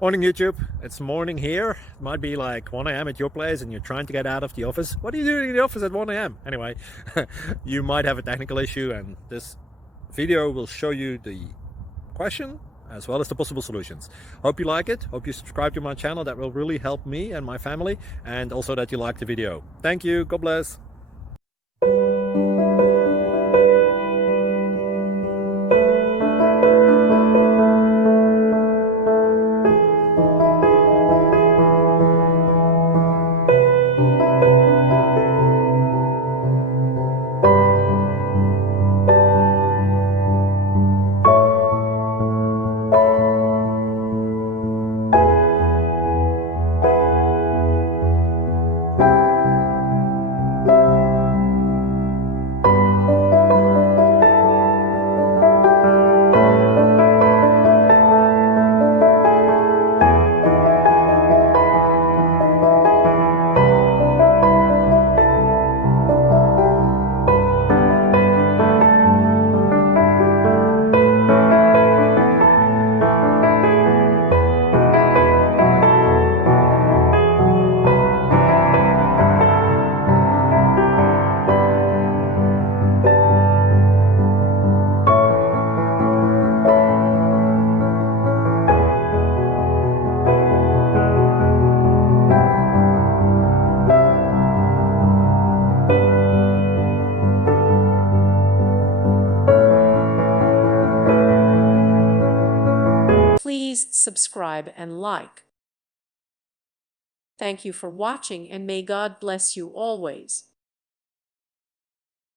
Morning YouTube, it's morning here. It might be like 1 a.m. at your place and you're trying to get out of the office. What are you doing in the office at 1 a.m.? Anyway, you might have a technical issue and this video will show you the question as well as the possible solutions. Hope you like it, hope you subscribe to my channel. That will really help me and my family, and also that you like the video. Thank you, God bless. Please subscribe and like. Thank you for watching, and may God bless you always.